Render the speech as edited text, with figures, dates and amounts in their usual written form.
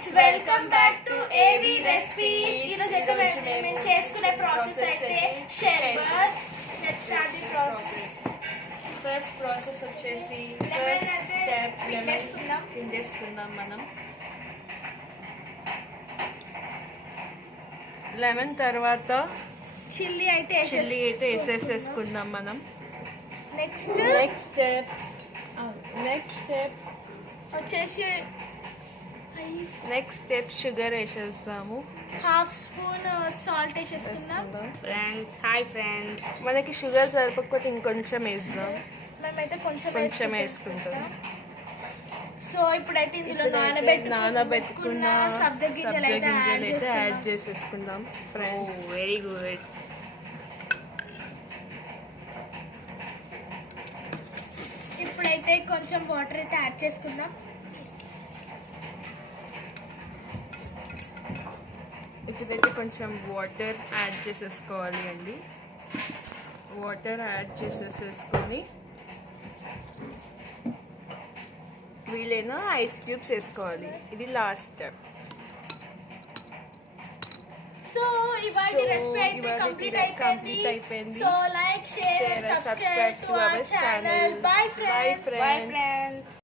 Friends, welcome back to AV recipes. ఈరోజు అయితే మేము చేసుకునే ప్రాసెస్ అయితే షర్బత్. Let's start the process. First process వచ్చేసి పిండేసుకుందాం మనం. లెమన్ తర్వాత చిల్లీ అయితే వేసేసుకుందాం మనం. నెక్స్ట్ స్టెప్ వచ్చేసి షుగర్ వేసేస్తాము. హాఫ్ స్పూన్ సాల్ట్ వేసేసుకుందాం. Friends, hi friends. మనకి షుగర్ సరిపోకపోతే ఇంకొంచెం వేద్దాం. మేమైతే కొంచెం వేసుకుంటాం. సో ఇప్పుడైతే ఇందులో నానబెట్టుకున్న సబ్జా గింజలు అయితే యాడ్ చేసేసుకుందాం ఫ్రెండ్స్. Very good. ఇప్పుడైతే కొంచెం వాటర్ అయితే యాడ్ చేసుకుందాం. ఇప్పుడైతే కొంచెం వాటర్ యాడ్ చేసేసుకోవాలి అండి. వాటర్ యాడ్ చేసేసుకొని వీలైనా ఐస్ క్యూబ్స్ వేసుకోవాలి. ఇది లాస్ట్ స్టెప్. సో ఇవాల్టి రెసిపీ అయితే కంప్లీట్ అయిపోయింది. So like, share, subscribe to our channel. Bye friends.